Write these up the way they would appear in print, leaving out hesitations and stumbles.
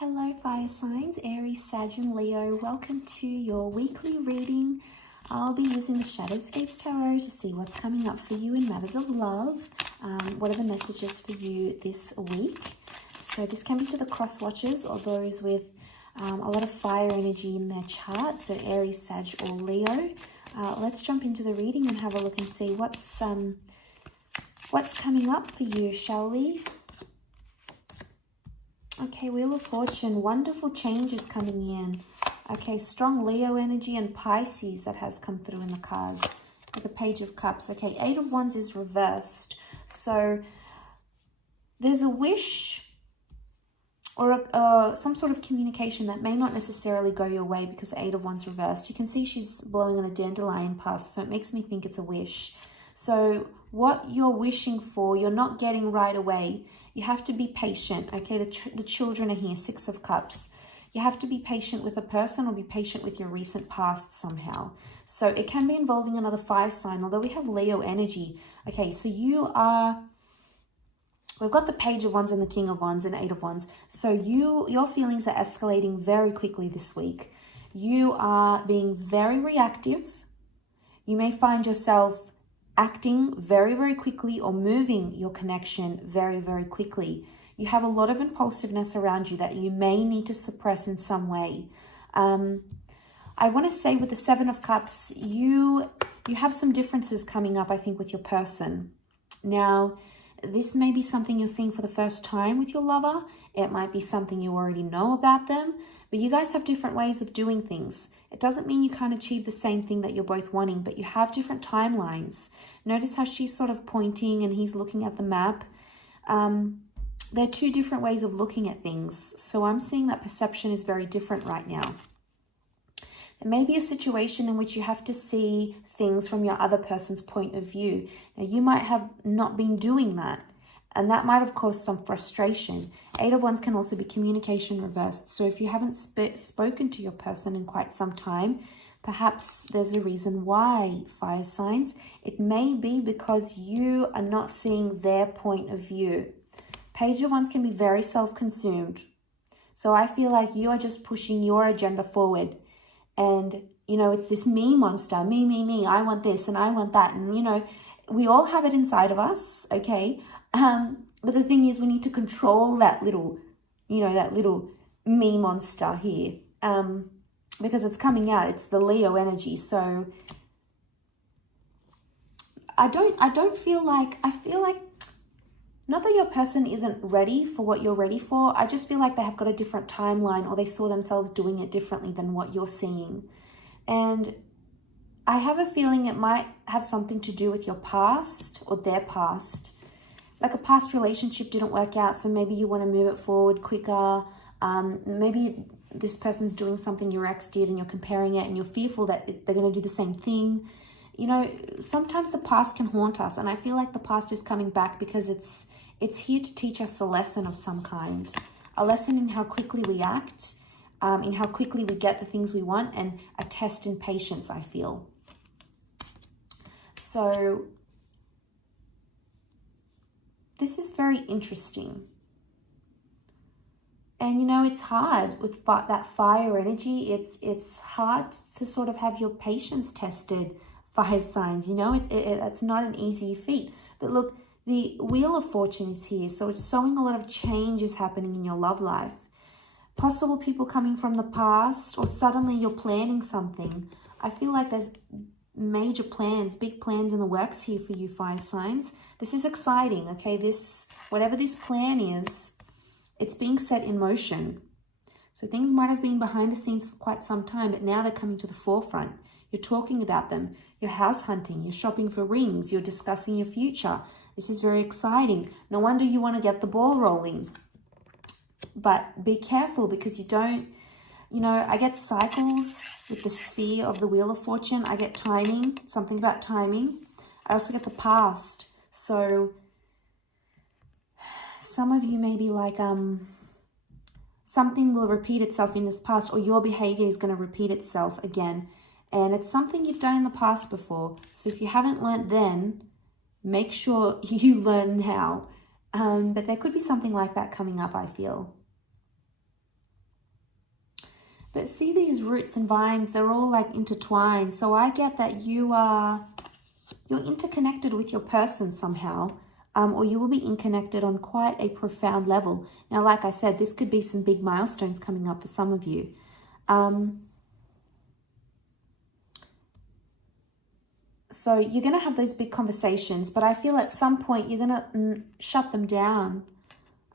Hello fire signs, Aries, Sag and Leo. Welcome to your weekly reading. I'll be using the Shadowscapes Tarot to see what's coming up for you in matters of love. What are the messages for you this week? So this can be to the cross watchers or those with a lot of fire energy in their chart. So Aries, Sag or Leo. Let's jump into the reading and have a look and see what's coming up for you, shall we? Okay, Wheel of Fortune, wonderful changes coming in. Okay, strong Leo energy and Pisces that has come through in the cards. With the Page of Cups. Okay, Eight of Wands is reversed. So there's a wish or some sort of communication that may not necessarily go your way because the Eight of Wands reversed. You can see she's blowing on a dandelion puff, so it makes me think it's a wish. So what you're wishing for, you're not getting right away. You have to be patient, okay? The children are here, Six of Cups. You have to be patient with a person or be patient with your recent past somehow. So it can be involving another fire sign, although we have Leo energy. Okay, so we've got the Page of Wands and the King of Wands and Eight of Wands. So your feelings are escalating very quickly this week. You are being very reactive. You may find yourself acting very, very quickly or moving your connection very, very quickly. You have a lot of impulsiveness around you that you may need to suppress in some way. I want to say with the Seven of Cups, you have some differences coming up, I think, with your person. Now, this may be something you're seeing for the first time with your lover. It might be something you already know about them, but you guys have different ways of doing things. It doesn't mean you can't achieve the same thing that you're both wanting, but you have different timelines. Notice how she's sort of pointing and he's looking at the map. They're two different ways of looking at things. So I'm seeing that perception is very different right now. There may be a situation in which you have to see things from your other person's point of view. Now, you might have not been doing that, and that might have caused some frustration. Eight of Wands can also be communication reversed. So if you haven't spoken to your person in quite some time, perhaps there's a reason why, fire signs. It may be because you are not seeing their point of view. Page of Wands can be very self-consumed. So I feel like you are just pushing your agenda forward. And, you know, it's this me monster, me, I want this and I want that. And, you know, we all have it inside of us, okay? But the thing is, we need to control that little, you know, that little me monster here. Because it's coming out, it's the Leo energy. So I feel like, not that your person isn't ready for what you're ready for. I just feel like they have got a different timeline or they saw themselves doing it differently than what you're seeing. And I have a feeling it might have something to do with your past or their past. Like a past relationship didn't work out, so maybe you want to move it forward quicker. Maybe this person's doing something your ex did and you're comparing it and you're fearful that they're going to do the same thing. You know, sometimes the past can haunt us, and I feel like the past is coming back because it's here to teach us a lesson of some kind. A lesson in how quickly we act, in how quickly we get the things we want, and a test in patience, I feel. So this is very interesting. And, you know, it's hard with that fire energy. It's hard to sort of have your patience tested, fire signs. You know, it's not an easy feat. But look, the Wheel of Fortune is here. So it's showing a lot of changes happening in your love life. Possible people coming from the past, or suddenly you're planning something. I feel like there's major plans, big plans in the works here for you, fire signs. This is exciting, okay? Whatever this plan is, it's being set in motion. So things might have been behind the scenes for quite some time, but now they're coming to the forefront. You're talking about them. You're house hunting. You're shopping for rings. You're discussing your future. This is very exciting. No wonder you want to get the ball rolling. But be careful because you don't, you know, I get cycles with the sphere of the Wheel of Fortune. I get timing, something about timing. I also get the past. So some of you may be like, something will repeat itself in this past, or your behavior is going to repeat itself again. And it's something you've done in the past before. So if you haven't learnt then, make sure you learn now. But there could be something like that coming up, I feel. But see these roots and vines, they're all like intertwined. So I get that you're interconnected with your person somehow, or you will be interconnected on quite a profound level. Now, like I said, this could be some big milestones coming up for some of you. So you're going to have those big conversations, but I feel at some point you're going to shut them down.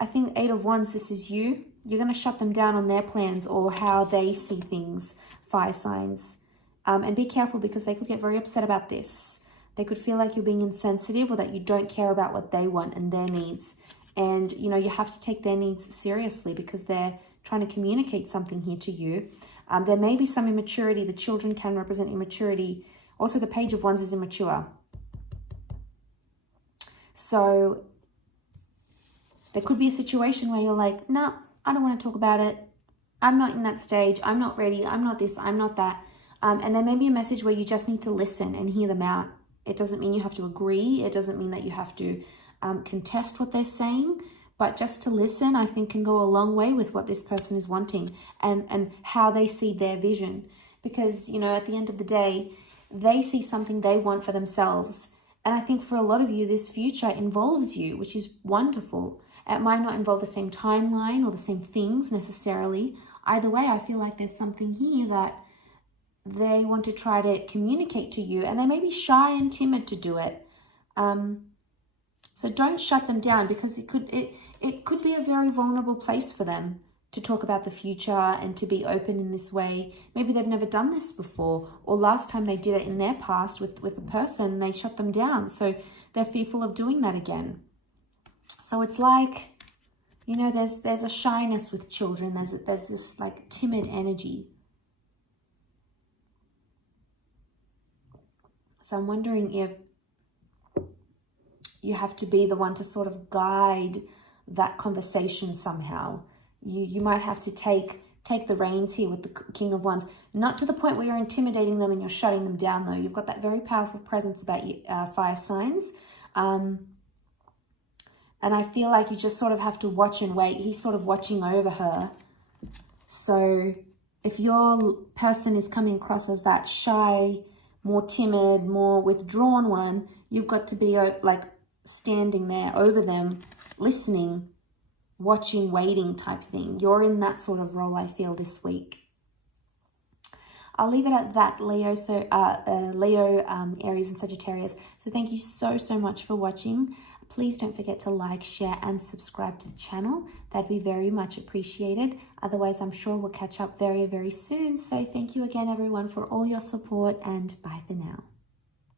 I think 8 of Wands, this is you. You're going to shut them down on their plans or how they see things, fire signs. And be careful because they could get very upset about this. They could feel like you're being insensitive or that you don't care about what they want and their needs. And, you know, you have to take their needs seriously because they're trying to communicate something here to you. There may be some immaturity. The children can represent immaturity. Also, the Page of Wands is immature. So there could be a situation where you're like, no, I don't want to talk about it. I'm not in that stage. I'm not ready. I'm not this. I'm not that. And there may be a message where you just need to listen and hear them out. It doesn't mean you have to agree. It doesn't mean that you have to contest what they're saying. But just to listen, I think, can go a long way with what this person is wanting and how they see their vision. Because, you know, at the end of the day, they see something they want for themselves. And I think for a lot of you, this future involves you, which is wonderful. It might not involve the same timeline or the same things necessarily. Either way, I feel like there's something here that they want to try to communicate to you, and they may be shy and timid to do it. So don't shut them down because it could be a very vulnerable place for them to talk about the future and to be open in this way. Maybe they've never done this before, or last time they did it in their past with a person, they shut them down. So they're fearful of doing that again. So it's like, you know, there's a shyness with children. There's this like timid energy. So I'm wondering if you have to be the one to sort of guide that conversation somehow. You might have to take the reins here with the King of Wands. Not to the point where you're intimidating them and you're shutting them down, though. You've got that very powerful presence about you, fire signs. And I feel like you just sort of have to watch and wait. He's sort of watching over her. So if your person is coming across as that shy, more timid, more withdrawn one, you've got to be like standing there over them, listening, watching, waiting type thing. You're in that sort of role, I feel, this week. I'll leave it at that, Leo. So Leo, Aries and Sagittarius. So thank you so much for watching. Please don't forget to like, share and subscribe to the channel. That'd be very much appreciated. Otherwise, I'm sure we'll catch up very soon. So thank you again, everyone, for all your support, and bye for now.